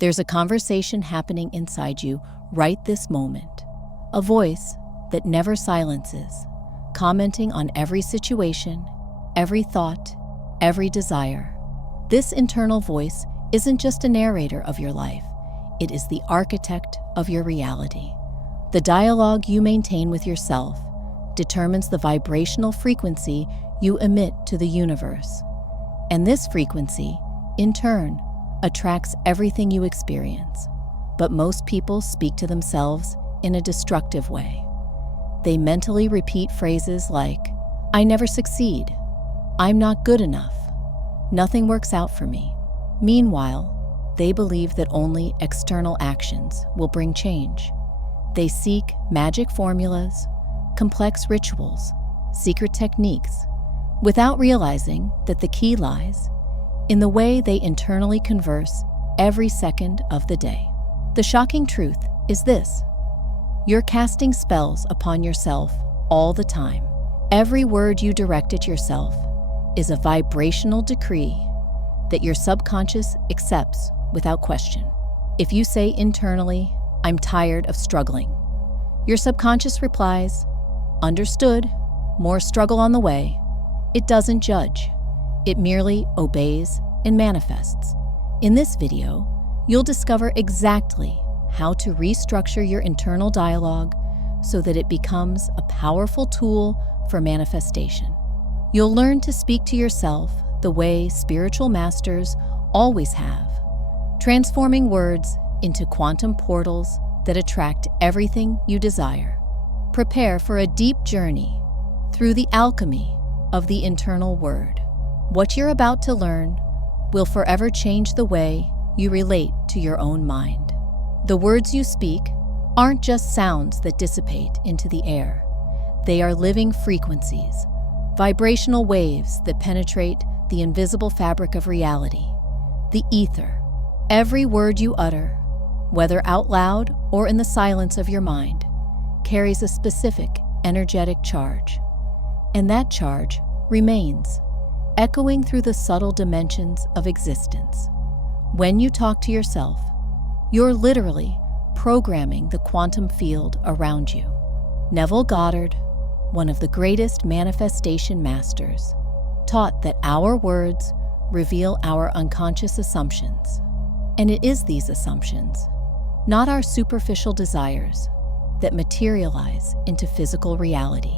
There's a conversation happening inside you right this moment. A voice that never silences, commenting on every situation, every thought, every desire. This internal voice isn't just a narrator of your life, it is the architect of your reality. The dialogue you maintain with yourself determines the vibrational frequency you emit to the universe. And this frequency, in turn, attracts everything you experience. But most people speak to themselves in a destructive way. They mentally repeat phrases like, "I never succeed," "I'm not good enough," "Nothing works out for me." Meanwhile, they believe that only external actions will bring change. They seek magic formulas, complex rituals, secret techniques, without realizing that the key lies in the way they internally converse every second of the day. The shocking truth is this: you're casting spells upon yourself all the time. Every word you direct at yourself is a vibrational decree that your subconscious accepts without question. If you say internally, "I'm tired of struggling," your subconscious replies, "Understood, more struggle on the way." It doesn't judge. It merely obeys and manifests. In this video, you'll discover exactly how to restructure your internal dialogue so that it becomes a powerful tool for manifestation. You'll learn to speak to yourself the way spiritual masters always have, transforming words into quantum portals that attract everything you desire. Prepare for a deep journey through the alchemy of the internal word. What you're about to learn will forever change the way you relate to your own mind. The words you speak aren't just sounds that dissipate into the air. They are living frequencies, vibrational waves that penetrate the invisible fabric of reality, the ether. Every word you utter, whether out loud or in the silence of your mind, carries a specific energetic charge. And that charge remains, echoing through the subtle dimensions of existence. When you talk to yourself, you're literally programming the quantum field around you. Neville Goddard, one of the greatest manifestation masters, taught that our words reveal our unconscious assumptions. And it is these assumptions, not our superficial desires, that materialize into physical reality.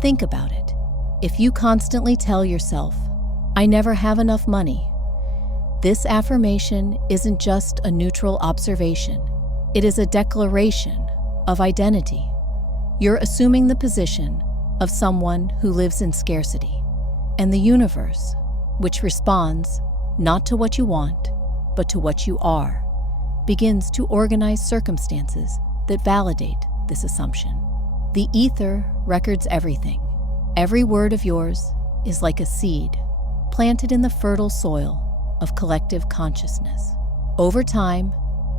Think about it. If you constantly tell yourself, "I never have enough money," this affirmation isn't just a neutral observation. It is a declaration of identity. You're assuming the position of someone who lives in scarcity. And the universe, which responds not to what you want, but to what you are, begins to organize circumstances that validate this assumption. The ether records everything. Every word of yours is like a seed planted in the fertile soil of collective consciousness. Over time,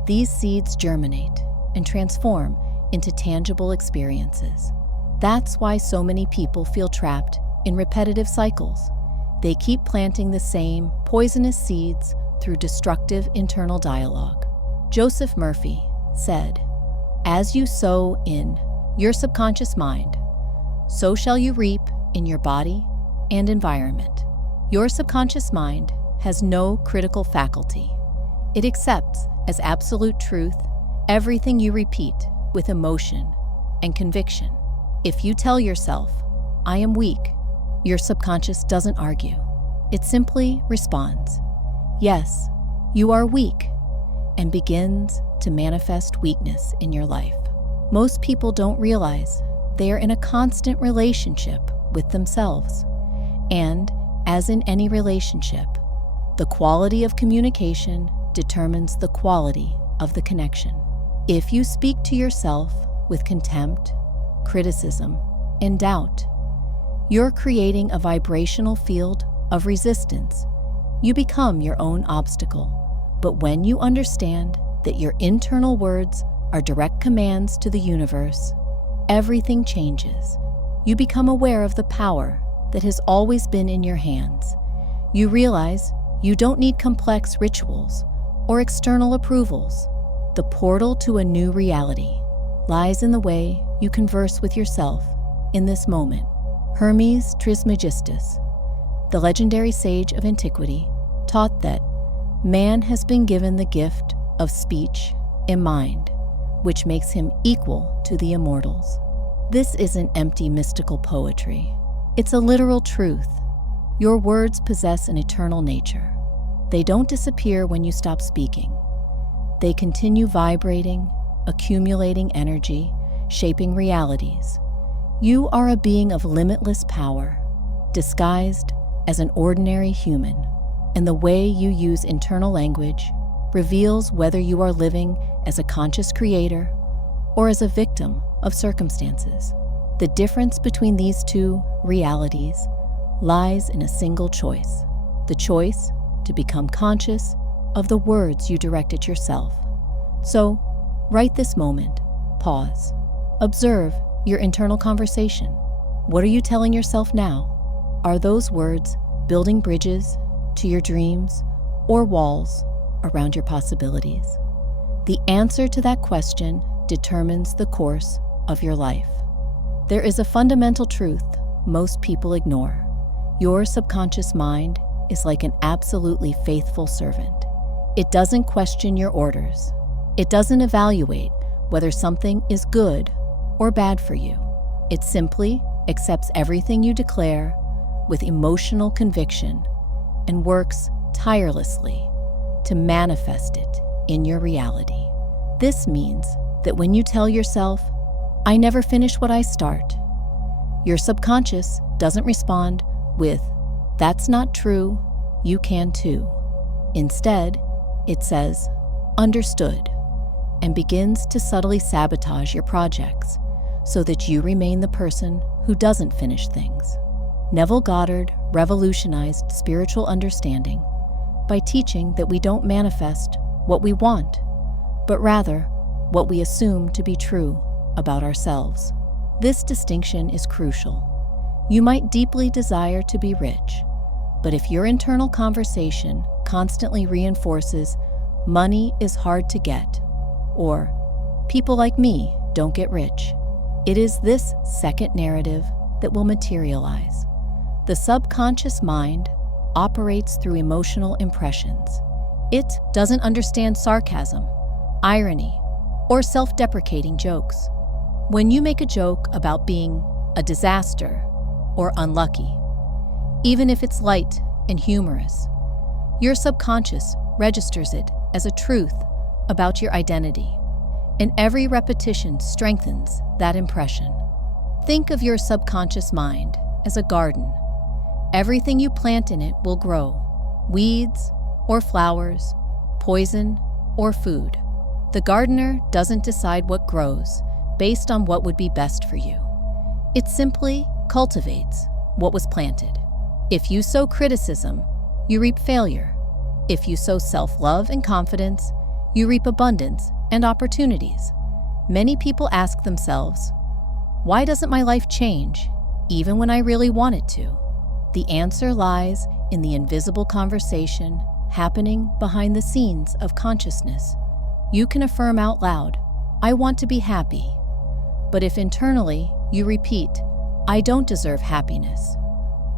these seeds germinate and transform into tangible experiences. That's why so many people feel trapped in repetitive cycles. They keep planting the same poisonous seeds through destructive internal dialogue. Joseph Murphy said, "As you sow in your subconscious mind, so shall you reap in your body and environment." Your subconscious mind has no critical faculty. It accepts as absolute truth everything you repeat with emotion and conviction. If you tell yourself, "I am weak," your subconscious doesn't argue. It simply responds, "Yes, you are weak," and begins to manifest weakness in your life. Most people don't realize they are in a constant relationship with themselves. And, as in any relationship, the quality of communication determines the quality of the connection. If you speak to yourself with contempt, criticism, and doubt, you're creating a vibrational field of resistance. You become your own obstacle. But when you understand that your internal words are direct commands to the universe, everything changes. You become aware of the power that has always been in your hands. You realize you don't need complex rituals or external approvals. The portal to a new reality lies in the way you converse with yourself in this moment. Hermes Trismegistus, the legendary sage of antiquity, taught that man has been given the gift of speech and mind, which makes him equal to the immortals. This isn't empty mystical poetry. It's a literal truth. Your words possess an eternal nature. They don't disappear when you stop speaking. They continue vibrating, accumulating energy, shaping realities. You are a being of limitless power, disguised as an ordinary human, and the way you use internal language reveals whether you are living as a conscious creator or as a victim of circumstances. The difference between these two realities lies in a single choice: the choice to become conscious of the words you direct at yourself. So, right this moment, pause. Observe your internal conversation. What are you telling yourself now? Are those words building bridges to your dreams or walls around your possibilities? The answer to that question determines the course of your life. There is a fundamental truth most people ignore. Your subconscious mind is like an absolutely faithful servant. It doesn't question your orders. It doesn't evaluate whether something is good or bad for you. It simply accepts everything you declare with emotional conviction and works tirelessly to manifest it in your reality. This means that when you tell yourself, "I never finish what I start," your subconscious doesn't respond with, "That's not true, you can too." Instead, it says, "Understood," and begins to subtly sabotage your projects so that you remain the person who doesn't finish things. Neville Goddard revolutionized spiritual understanding by teaching that we don't manifest what we want, but rather what we assume to be true about ourselves. This distinction is crucial. You might deeply desire to be rich, but if your internal conversation constantly reinforces "money is hard to get," or "people like me don't get rich," it is this second narrative that will materialize. The subconscious mind operates through emotional impressions. It doesn't understand sarcasm, irony, or self-deprecating jokes. When you make a joke about being a disaster or unlucky, even if it's light and humorous, your subconscious registers it as a truth about your identity, and every repetition strengthens that impression. Think of your subconscious mind as a garden. Everything you plant in it will grow: weeds or flowers, poison or food. The gardener doesn't decide what grows based on what would be best for you. It simply cultivates what was planted. If you sow criticism, you reap failure. If you sow self-love and confidence, you reap abundance and opportunities. Many people ask themselves, "Why doesn't my life change, even when I really want it to?" The answer lies in the invisible conversation happening behind the scenes of consciousness. You can affirm out loud, "I want to be happy," but if internally you repeat, "I don't deserve happiness,"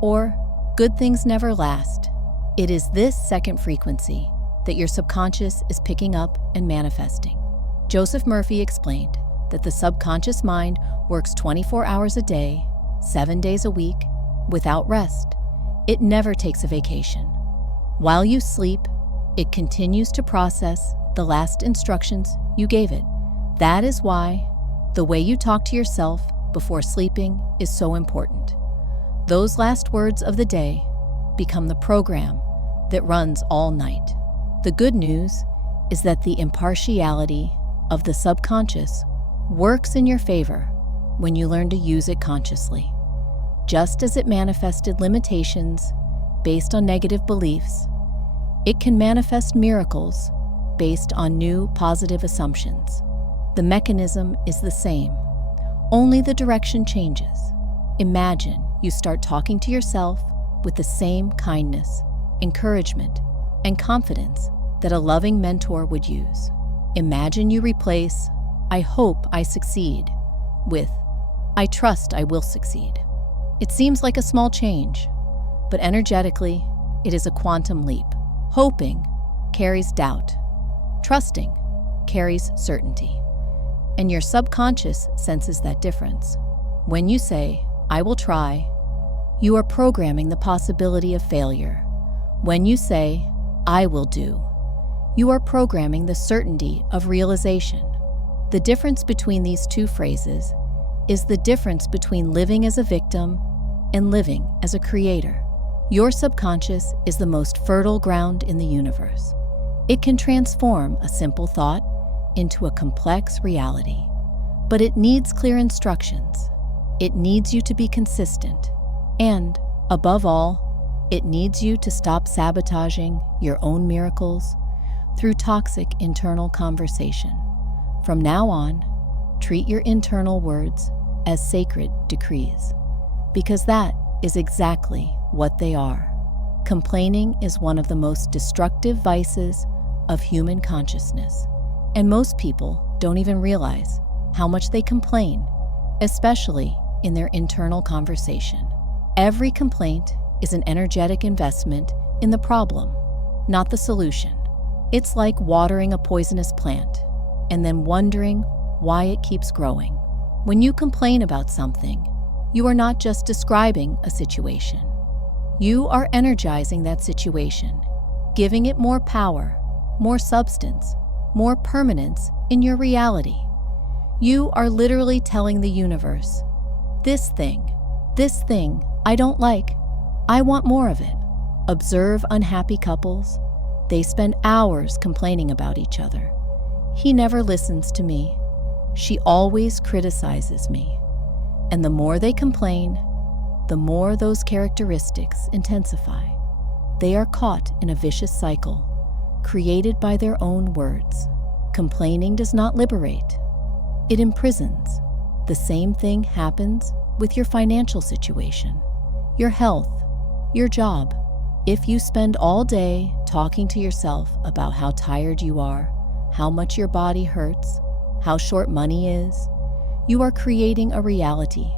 or "good things never last," it is this second frequency that your subconscious is picking up and manifesting. Joseph Murphy explained that the subconscious mind works 24 hours a day, 7 days a week, without rest. It never takes a vacation. While you sleep, it continues to process the last instructions you gave it. That is why the way you talk to yourself before sleeping is so important. Those last words of the day become the program that runs all night. The good news is that the impartiality of the subconscious works in your favor when you learn to use it consciously. Just as it manifested limitations based on negative beliefs, it can manifest miracles based on new positive assumptions. The mechanism is the same, only the direction changes. Imagine you start talking to yourself with the same kindness, encouragement, and confidence that a loving mentor would use. Imagine you replace, "I hope I succeed," with, "I trust I will succeed." It seems like a small change, but energetically, it is a quantum leap. Hoping carries doubt. Trusting carries certainty. And your subconscious senses that difference. When you say, "I will try," you are programming the possibility of failure. When you say, "I will do," you are programming the certainty of realization. The difference between these two phrases is the difference between living as a victim and living as a creator. Your subconscious is the most fertile ground in the universe. It can transform a simple thought into a complex reality. But it needs clear instructions. It needs you to be consistent. And, above all, it needs you to stop sabotaging your own miracles through toxic internal conversation. From now on, treat your internal words as sacred decrees, because that is exactly what they are. Complaining is one of the most destructive vices of human consciousness, and most people don't even realize how much they complain, especially in their internal conversation. Every complaint is an energetic investment in the problem, not the solution. It's like watering a poisonous plant and then wondering why it keeps growing. When you complain about something, you are not just describing a situation. You are energizing that situation, giving it more power, more substance, more permanence in your reality. You are literally telling the universe, this thing I don't like. I want more of it." Observe unhappy couples. They spend hours complaining about each other. "He never listens to me. She always criticizes me." And the more they complain, the more those characteristics intensify. They are caught in a vicious cycle, created by their own words. Complaining does not liberate. It imprisons. The same thing happens with your financial situation, your health, your job. If you spend all day talking to yourself about how tired you are, how much your body hurts, how short money is, you are creating a reality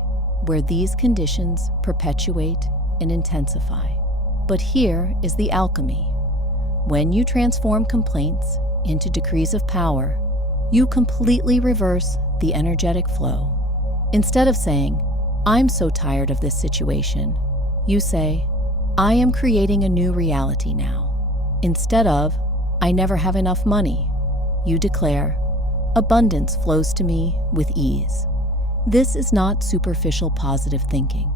where these conditions perpetuate and intensify. But here is the alchemy. When you transform complaints into decrees of power, you completely reverse the energetic flow. Instead of saying, "I'm so tired of this situation," you say, "I am creating a new reality now." Instead of, "I never have enough money," you declare, "Abundance flows to me with ease." This is not superficial positive thinking.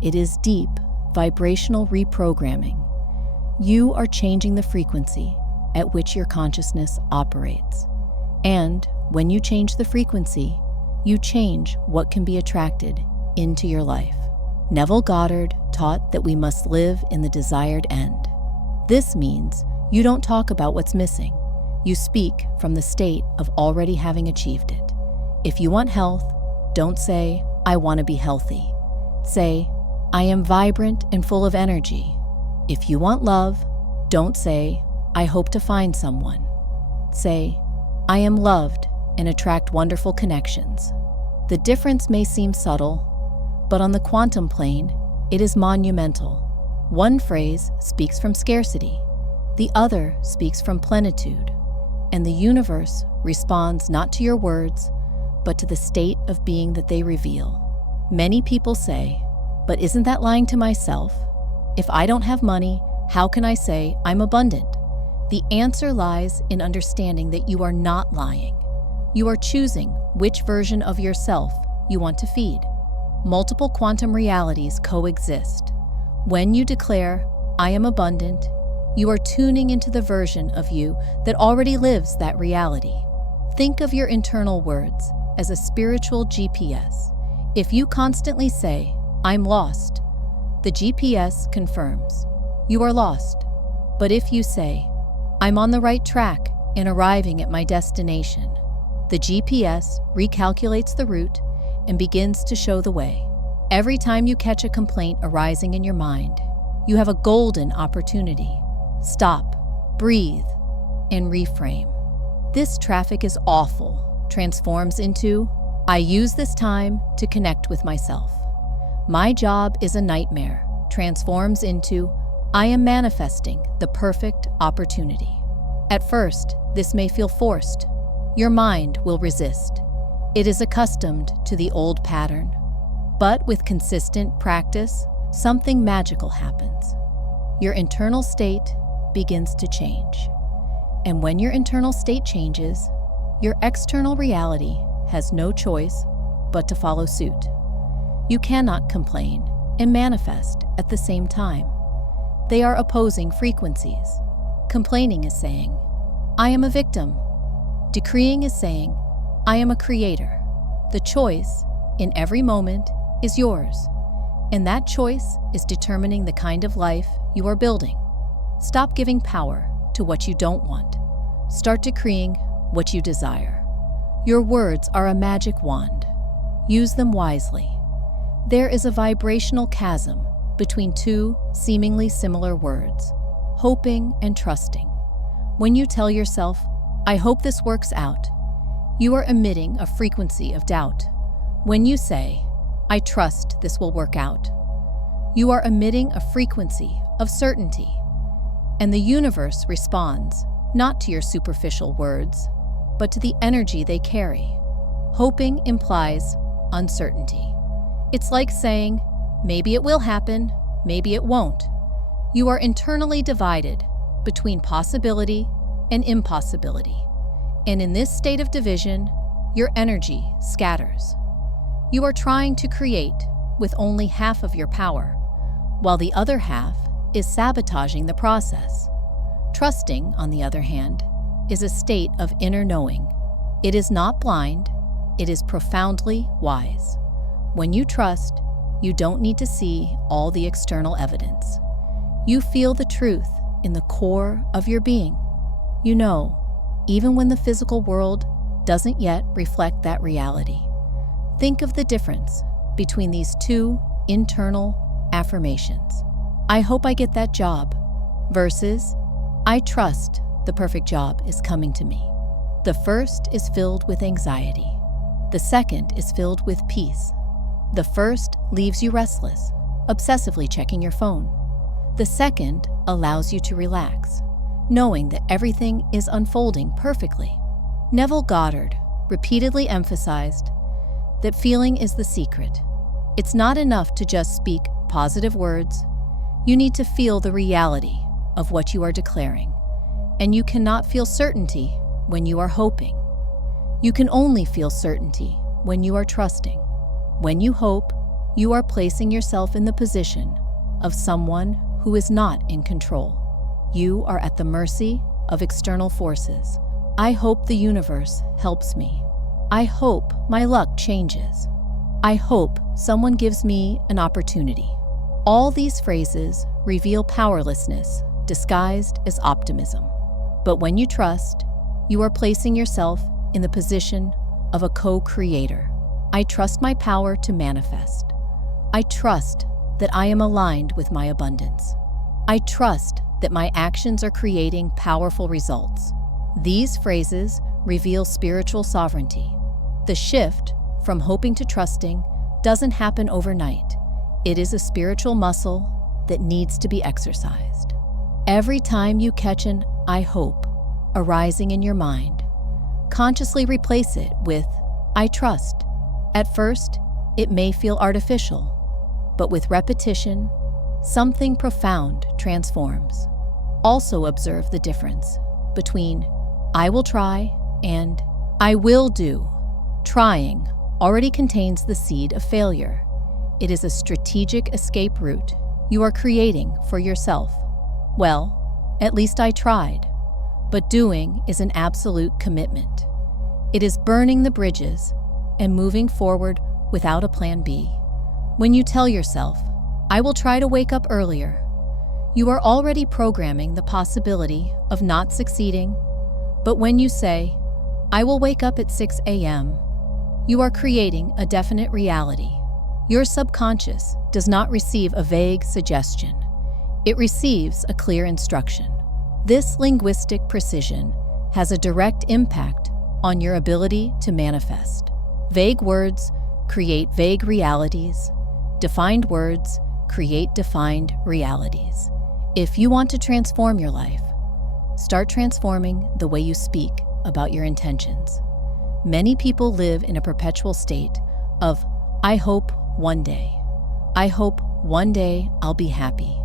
It is deep, vibrational reprogramming. You are changing the frequency at which your consciousness operates. And when you change the frequency, you change what can be attracted into your life. Neville Goddard taught that we must live in the desired end. This means you don't talk about what's missing. You speak from the state of already having achieved it. If you want health, don't say, "I want to be healthy." Say, "I am vibrant and full of energy." If you want love, don't say, "I hope to find someone." Say, "I am loved and attract wonderful connections." The difference may seem subtle, but on the quantum plane, it is monumental. One phrase speaks from scarcity, the other speaks from plenitude, and the universe responds not to your words, but to the state of being that they reveal. Many people say, "But isn't that lying to myself? If I don't have money, how can I say I'm abundant?" The answer lies in understanding that you are not lying. You are choosing which version of yourself you want to feed. Multiple quantum realities coexist. When you declare, "I am abundant," you are tuning into the version of you that already lives that reality. Think of your internal words as a spiritual GPS. If you constantly say, "I'm lost," the GPS confirms you are lost. But if you say, "I'm on the right track and arriving at my destination," the GPS recalculates the route and begins to show the way. Every time you catch a complaint arising in your mind, you have a golden opportunity. Stop, breathe, and reframe. This traffic is awful transforms into, I use this time to connect with myself. My job is a nightmare transforms into, I am manifesting the perfect opportunity. At first, this may feel forced. Your mind will resist. It is accustomed to the old pattern. But with consistent practice, something magical happens. Your internal state begins to change. And when your internal state changes, your external reality has no choice but to follow suit. You cannot complain and manifest at the same time. They are opposing frequencies. Complaining is saying, I am a victim. Decreeing is saying, I am a creator. The choice, in every moment, is yours. And that choice is determining the kind of life you are building. Stop giving power to what you don't want. Start decreeing what you desire. Your words are a magic wand. Use them wisely. There is a vibrational chasm between two seemingly similar words, hoping and trusting. When you tell yourself, I hope this works out, you are emitting a frequency of doubt. When you say, I trust this will work out, you are emitting a frequency of certainty. And the universe responds not to your superficial words, but to the energy they carry. Hoping implies uncertainty. It's like saying, maybe it will happen, maybe it won't. You are internally divided between possibility and impossibility. And in this state of division, your energy scatters. You are trying to create with only half of your power, while the other half is sabotaging the process. Trusting, on the other hand, is a state of inner knowing. It is not blind, it is profoundly wise. When you trust, you don't need to see all the external evidence. You feel the truth in the core of your being. You know, even when the physical world doesn't yet reflect that reality. Think of the difference between these two internal affirmations. I hope I get that job versus I trust the perfect job is coming to me. The first is filled with anxiety. The second is filled with peace. The first leaves you restless, obsessively checking your phone. The second allows you to relax, knowing that everything is unfolding perfectly. Neville Goddard repeatedly emphasized that feeling is the secret. It's not enough to just speak positive words. You need to feel the reality of what you are declaring. And you cannot feel certainty when you are hoping. You can only feel certainty when you are trusting. When you hope, you are placing yourself in the position of someone who is not in control. You are at the mercy of external forces. I hope the universe helps me. I hope my luck changes. I hope someone gives me an opportunity. All these phrases reveal powerlessness disguised as optimism. But when you trust, you are placing yourself in the position of a co-creator. I trust my power to manifest. I trust that I am aligned with my abundance. I trust that my actions are creating powerful results. These phrases reveal spiritual sovereignty. The shift from hoping to trusting doesn't happen overnight. It is a spiritual muscle that needs to be exercised. Every time you catch an I hope arising in your mind, consciously replace it with I trust. At first, it may feel artificial, but with repetition, something profound transforms. Also observe the difference between I will try and I will do. Trying already contains the seed of failure. It is a strategic escape route you are creating for yourself. Well, at least I tried. But doing is an absolute commitment. It is burning the bridges and moving forward without a plan B. When you tell yourself, I will try to wake up earlier, you are already programming the possibility of not succeeding. But when you say, I will wake up at 6 a.m., you are creating a definite reality. Your subconscious does not receive a vague suggestion. It receives a clear instruction. This linguistic precision has a direct impact on your ability to manifest. Vague words create vague realities. Defined words create defined realities. If you want to transform your life, start transforming the way you speak about your intentions. Many people live in a perpetual state of, I hope one day. I hope one day I'll be happy.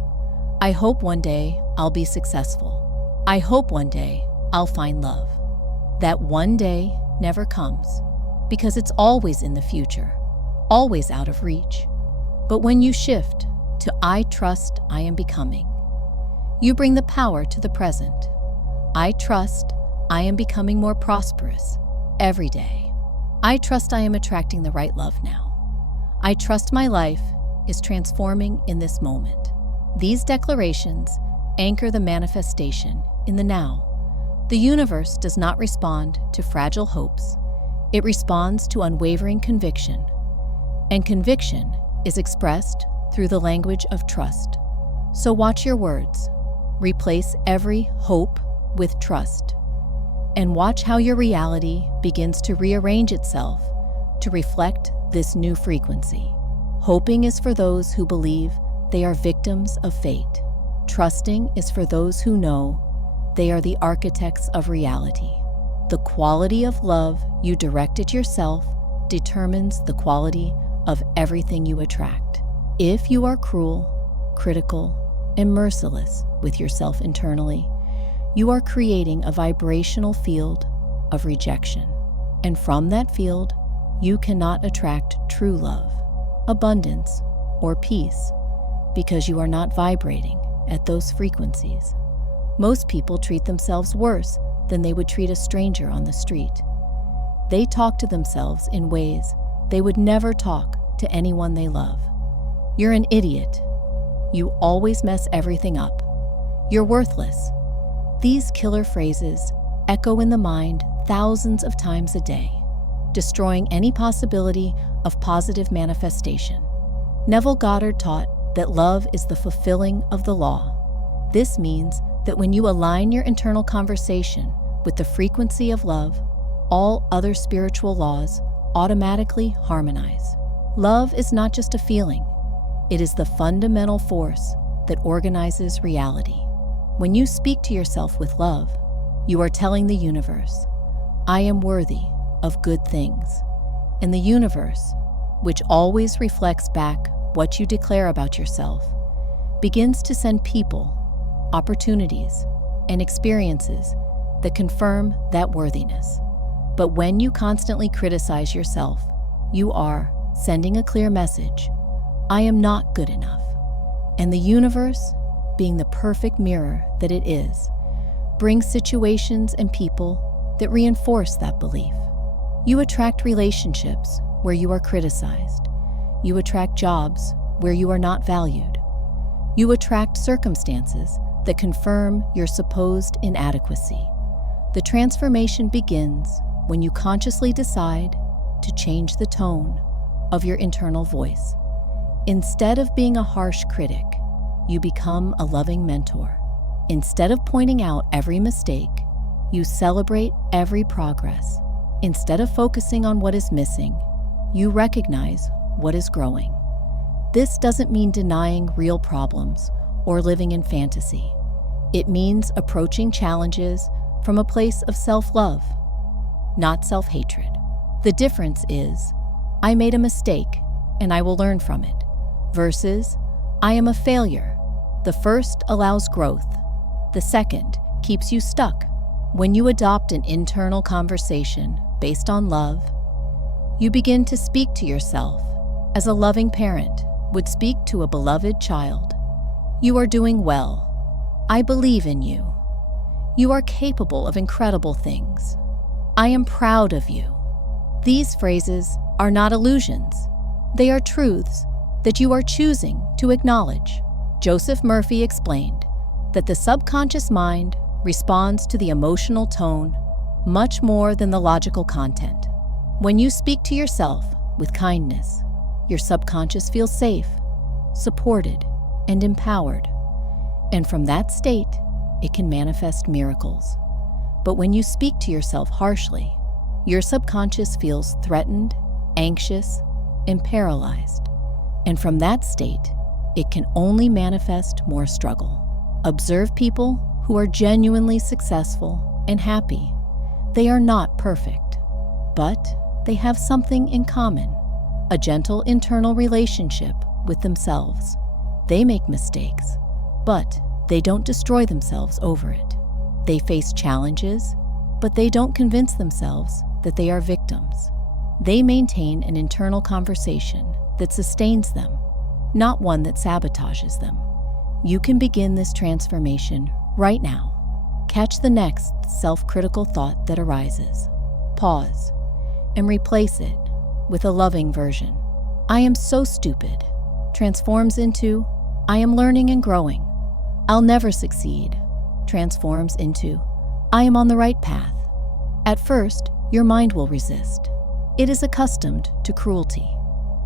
I hope one day I'll be successful. I hope one day I'll find love. That one day never comes because it's always in the future, always out of reach. But when you shift to I trust I am becoming, you bring the power to the present. I trust I am becoming more prosperous every day. I trust I am attracting the right love now. I trust my life is transforming in this moment. These declarations anchor the manifestation in the now. The universe does not respond to fragile hopes. It responds to unwavering conviction. And conviction is expressed through the language of trust. So watch your words. Replace every hope with trust. And watch how your reality begins to rearrange itself to reflect this new frequency. Hoping is for those who believe they are victims of fate. Trusting is for those who know they are the architects of reality. The quality of love you direct at yourself determines the quality of everything you attract. If you are cruel, critical, and merciless with yourself internally, you are creating a vibrational field of rejection. And from that field, you cannot attract true love, abundance, or peace because you are not vibrating at those frequencies. Most people treat themselves worse than they would treat a stranger on the street. They talk to themselves in ways they would never talk to anyone they love. You're an idiot. You always mess everything up. You're worthless. These killer phrases echo in the mind thousands of times a day, destroying any possibility of positive manifestation. Neville Goddard taught that love is the fulfilling of the law. This means that when you align your internal conversation with the frequency of love, all other spiritual laws automatically harmonize. Love is not just a feeling. It is the fundamental force that organizes reality. When you speak to yourself with love, you are telling the universe, I am worthy of good things. And the universe, which always reflects back what you declare about yourself, begins to send people, opportunities, and experiences that confirm that worthiness. But when you constantly criticize yourself, you are sending a clear message, I am not good enough. And the universe, being the perfect mirror that it is, brings situations and people that reinforce that belief. You attract relationships where you are criticized. You attract jobs where you are not valued. You attract circumstances that confirm your supposed inadequacy. The transformation begins when you consciously decide to change the tone of your internal voice. Instead of being a harsh critic, you become a loving mentor. Instead of pointing out every mistake, you celebrate every progress. Instead of focusing on what is missing, you recognize what is growing. This doesn't mean denying real problems or living in fantasy. It means approaching challenges from a place of self-love, not self-hatred. The difference is, I made a mistake and I will learn from it, versus, I am a failure. The first allows growth. The second keeps you stuck. When you adopt an internal conversation based on love, you begin to speak to yourself as a loving parent would speak to a beloved child. You are doing well. I believe in you. You are capable of incredible things. I am proud of you. These phrases are not illusions. They are truths that you are choosing to acknowledge. Joseph Murphy explained that the subconscious mind responds to the emotional tone much more than the logical content. When you speak to yourself with kindness, your subconscious feels safe, supported, and empowered. And from that state, it can manifest miracles. But when you speak to yourself harshly, your subconscious feels threatened, anxious, and paralyzed. And from that state, it can only manifest more struggle. Observe people who are genuinely successful and happy. They are not perfect, but they have something in common: a gentle internal relationship with themselves. They make mistakes, but they don't destroy themselves over it. They face challenges, but they don't convince themselves that they are victims. They maintain an internal conversation that sustains them, not one that sabotages them. You can begin this transformation right now. Catch the next self-critical thought that arises. Pause and replace it with a loving version. I am so stupid transforms into I am learning and growing. I'll never succeed transforms into I am on the right path. At first, your mind will resist. It is accustomed to cruelty.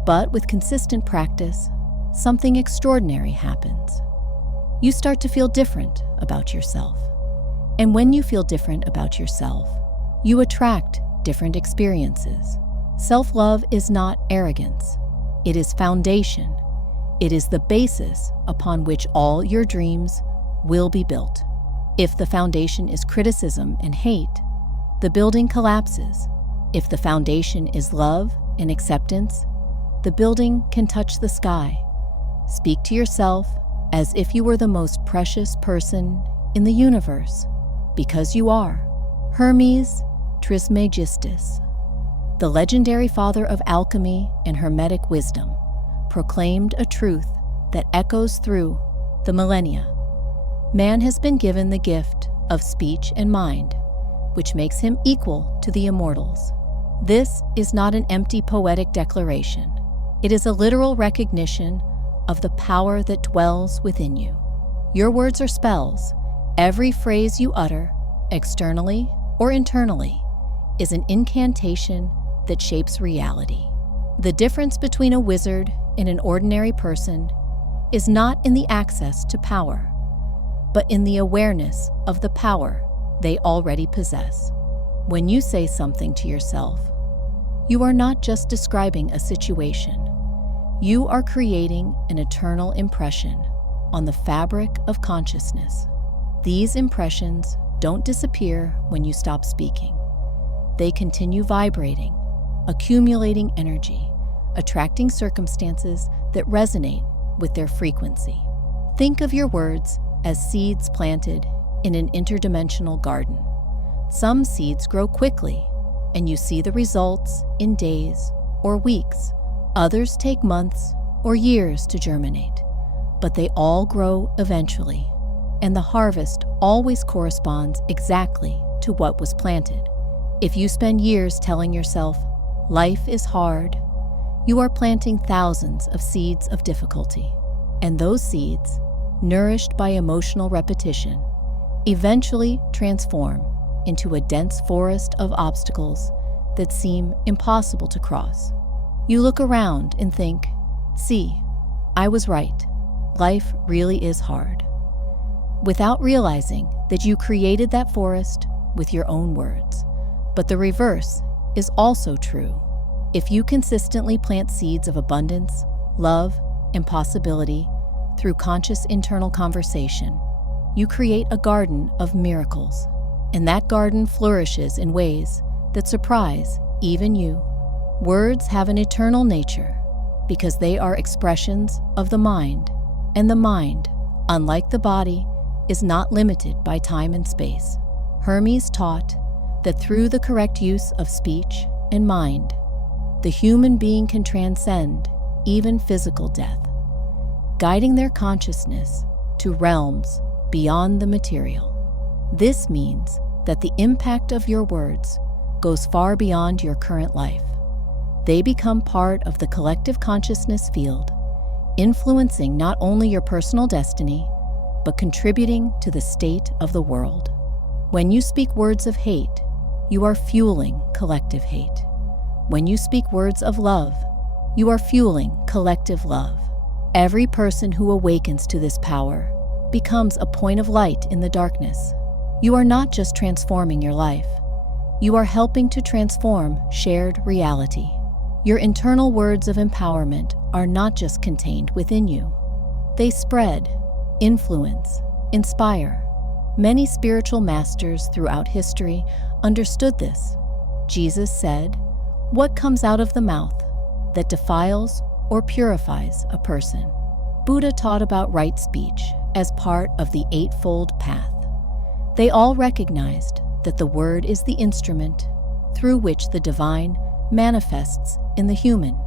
But with consistent practice, something extraordinary happens. You start to feel different about yourself. And when you feel different about yourself, you attract different experiences. Self-love is not arrogance. It is foundation. It is the basis upon which all your dreams will be built. If the foundation is criticism and hate, the building collapses. If the foundation is love and acceptance, the building can touch the sky. Speak to yourself as if you were the most precious person in the universe, because you are. Hermes Trismegistus, the legendary father of alchemy and hermetic wisdom, proclaimed a truth that echoes through the millennia. Man has been given the gift of speech and mind, which makes him equal to the immortals. This is not an empty poetic declaration. It is a literal recognition of the power that dwells within you. Your words are spells. Every phrase you utter, externally or internally, is an incantation that shapes reality. The difference between a wizard and an ordinary person is not in the access to power, but in the awareness of the power they already possess. When you say something to yourself, you are not just describing a situation. You are creating an eternal impression on the fabric of consciousness. These impressions don't disappear when you stop speaking. They continue vibrating, accumulating energy, attracting circumstances that resonate with their frequency. Think of your words as seeds planted in an interdimensional garden. Some seeds grow quickly, and you see the results in days or weeks. Others take months or years to germinate, but they all grow eventually, and the harvest always corresponds exactly to what was planted. If you spend years telling yourself, life is hard, you are planting thousands of seeds of difficulty, and those seeds, nourished by emotional repetition, eventually transform into a dense forest of obstacles that seem impossible to cross. You look around and think, see, I was right. Life really is hard. Without realizing that you created that forest with your own words. But the reverse is also true. If you consistently plant seeds of abundance, love, and possibility through conscious internal conversation, you create a garden of miracles. And that garden flourishes in ways that surprise even you. Words have an eternal nature because they are expressions of the mind, and the mind, unlike the body, is not limited by time and space. Hermes taught that through the correct use of speech and mind, the human being can transcend even physical death, guiding their consciousness to realms beyond the material. This means that the impact of your words goes far beyond your current life. They become part of the collective consciousness field, influencing not only your personal destiny, but contributing to the state of the world. When you speak words of hate, you are fueling collective hate. When you speak words of love, you are fueling collective love. Every person who awakens to this power becomes a point of light in the darkness. You are not just transforming your life. You are helping to transform shared reality. Your internal words of empowerment are not just contained within you. They spread, influence, inspire. Many spiritual masters throughout history understood this. Jesus said, "What comes out of the mouth that defiles or purifies a person?" Buddha taught about right speech as part of the Eightfold Path. They all recognized that the word is the instrument through which the divine manifests in the human.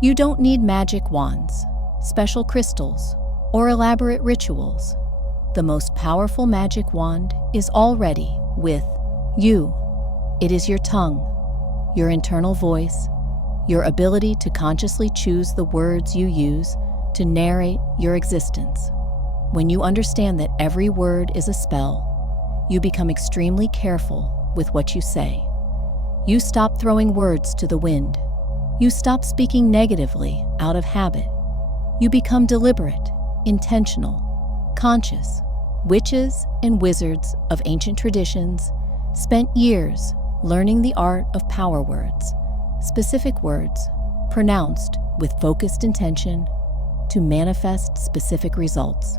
You don't need magic wands, special crystals, or elaborate rituals. The most powerful magic wand is already with you. It is your tongue, your internal voice, your ability to consciously choose the words you use to narrate your existence. When you understand that every word is a spell, you become extremely careful with what you say. You stop throwing words to the wind. You stop speaking negatively out of habit. You become deliberate, intentional, conscious. Witches and wizards of ancient traditions spent years learning the art of power words, specific words pronounced with focused intention to manifest specific results.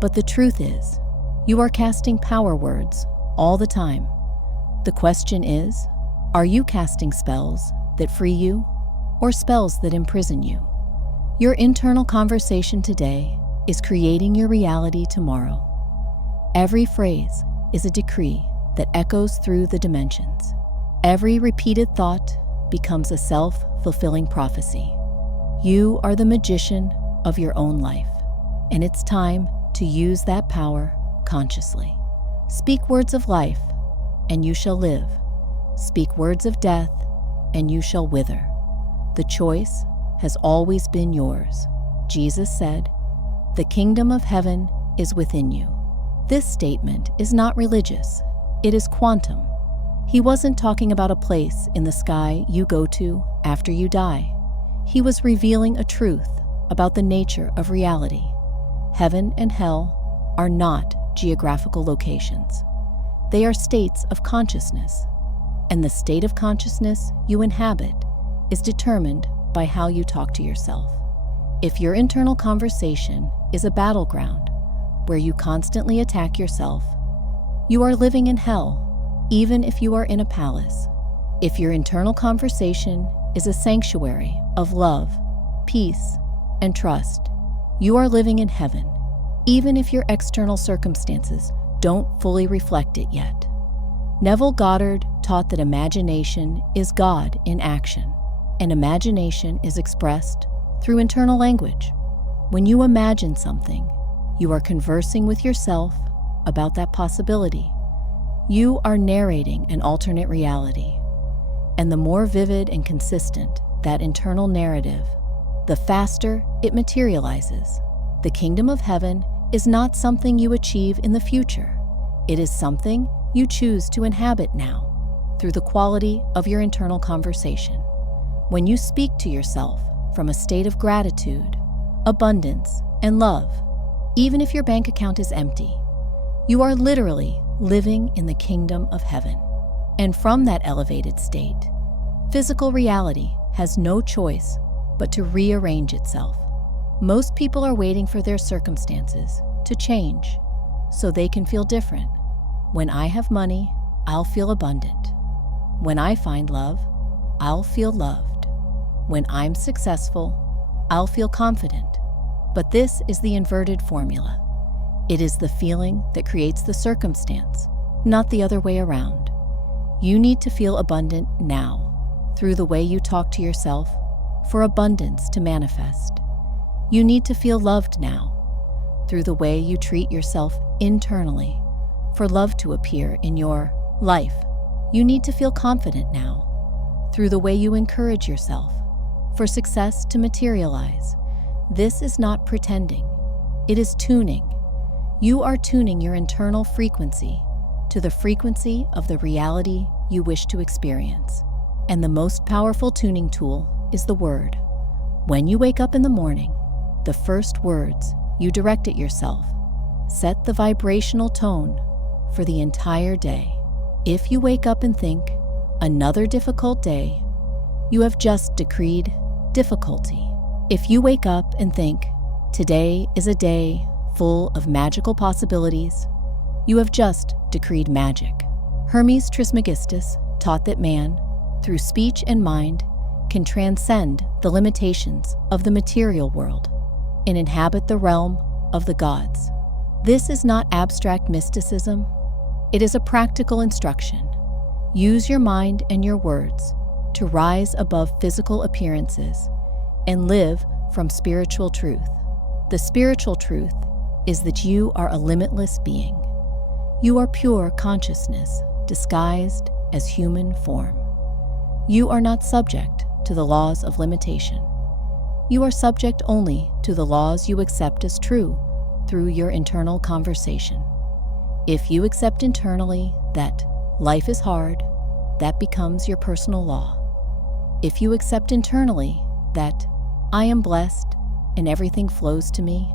But the truth is, you are casting power words all the time. The question is, are you casting spells that free you or spells that imprison you? Your internal conversation today is creating your reality tomorrow. Every phrase is a decree that echoes through the dimensions. Every repeated thought becomes a self-fulfilling prophecy. You are the magician of your own life, and it's time to use that power consciously. Speak words of life, and you shall live. Speak words of death, and you shall wither. The choice has always been yours. Jesus said, "The kingdom of heaven is within you." This statement is not religious, it is quantum. He wasn't talking about a place in the sky you go to after you die. He was revealing a truth about the nature of reality. Heaven and hell are not geographical locations. They are states of consciousness, and the state of consciousness you inhabit is determined by how you talk to yourself. If your internal conversation is a battleground where you constantly attack yourself, you are living in hell, even if you are in a palace. If your internal conversation is a sanctuary of love, peace, and trust, you are living in heaven, even if your external circumstances don't fully reflect it yet. Neville Goddard taught that imagination is God in action, and imagination is expressed through internal language. When you imagine something, you are conversing with yourself about that possibility. You are narrating an alternate reality. And the more vivid and consistent that internal narrative, the faster it materializes. The kingdom of heaven is not something you achieve in the future. It is something you choose to inhabit now through the quality of your internal conversation. When you speak to yourself from a state of gratitude, abundance, and love, even if your bank account is empty, you are literally living in the kingdom of heaven. And from that elevated state, physical reality has no choice but to rearrange itself. Most people are waiting for their circumstances to change so they can feel different. When I have money, I'll feel abundant. When I find love, I'll feel loved. When I'm successful, I'll feel confident. But this is the inverted formula. It is the feeling that creates the circumstance, not the other way around. You need to feel abundant now, through the way you talk to yourself, for abundance to manifest. You need to feel loved now, through the way you treat yourself internally, for love to appear in your life. You need to feel confident now, through the way you encourage yourself, for success to materialize. This is not pretending. It is tuning. You are tuning your internal frequency to the frequency of the reality you wish to experience. And the most powerful tuning tool is the word. When you wake up in the morning, the first words you direct at yourself set the vibrational tone for the entire day. If you wake up and think, another difficult day, you have just decreed difficulty. If you wake up and think, today is a day full of magical possibilities, you have just decreed magic. Hermes Trismegistus taught that man, through speech and mind, can transcend the limitations of the material world and inhabit the realm of the gods. This is not abstract mysticism. It is a practical instruction. Use your mind and your words to rise above physical appearances and live from spiritual truth. The spiritual truth is that you are a limitless being. You are pure consciousness disguised as human form. You are not subject to the laws of limitation. You are subject only to the laws you accept as true through your internal conversation. If you accept internally that life is hard, that becomes your personal law. If you accept internally that I am blessed and everything flows to me,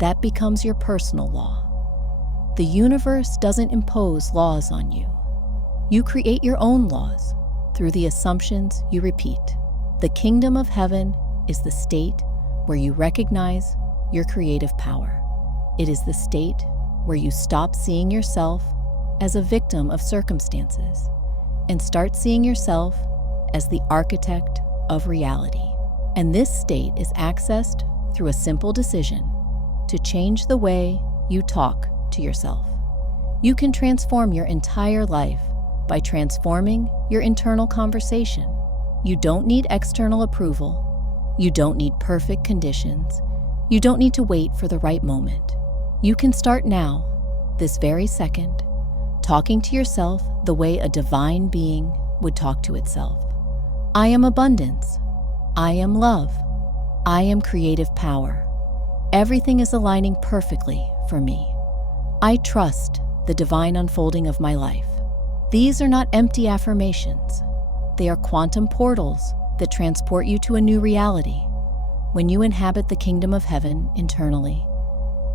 that becomes your personal law. The universe doesn't impose laws on you. You create your own laws through the assumptions you repeat. The kingdom of heaven is the state where you recognize your creative power. It is the state where you stop seeing yourself as a victim of circumstances and start seeing yourself as the architect of reality. And this state is accessed through a simple decision to change the way you talk to yourself. You can transform your entire life by transforming your internal conversation. You don't need external approval. You don't need perfect conditions. You don't need to wait for the right moment. You can start now, this very second, talking to yourself the way a divine being would talk to itself. I am abundance. I am love. I am creative power. Everything is aligning perfectly for me. I trust the divine unfolding of my life. These are not empty affirmations. They are quantum portals that transport you to a new reality. When you inhabit the kingdom of heaven internally,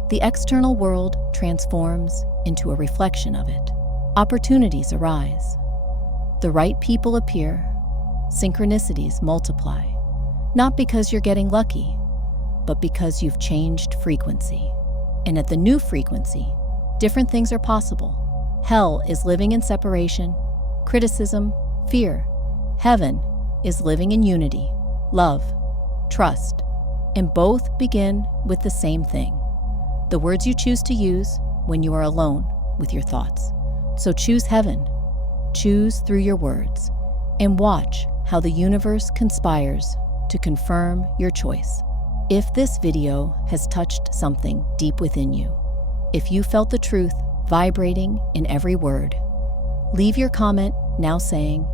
the external world transforms into a reflection of it. Opportunities arise. The right people appear. Synchronicities multiply. Not because you're getting lucky, but because you've changed frequency. And at the new frequency, different things are possible. Hell is living in separation, criticism, fear. Heaven is living in unity, love, trust. And both begin with the same thing: the words you choose to use when you are alone with your thoughts. So choose heaven, choose through your words, and watch how the universe conspires to confirm your choice. If this video has touched something deep within you, if you felt the truth vibrating in every word, leave your comment now saying,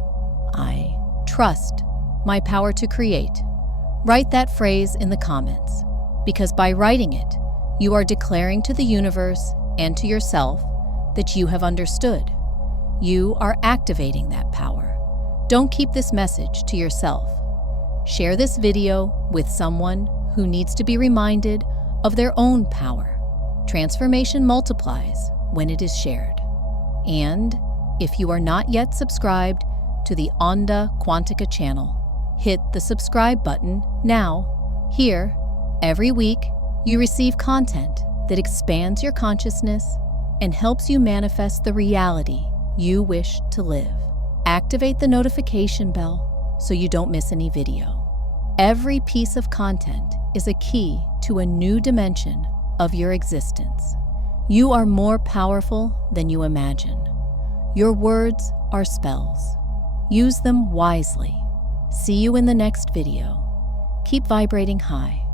I trust my power to create. Write that phrase in the comments, because by writing it, you are declaring to the universe and to yourself that you have understood. You are activating that power. Don't keep this message to yourself. Share this video with someone who needs to be reminded of their own power. Transformation multiplies when it is shared. And if you are not yet subscribed to the Onda Quântica channel, hit the subscribe button now. Here, every week, you receive content that expands your consciousness and helps you manifest the reality you wish to live. Activate the notification bell so you don't miss any video. Every piece of content is a key to a new dimension of your existence. You are more powerful than you imagine. Your words are spells. Use them wisely. See you in the next video. Keep vibrating high.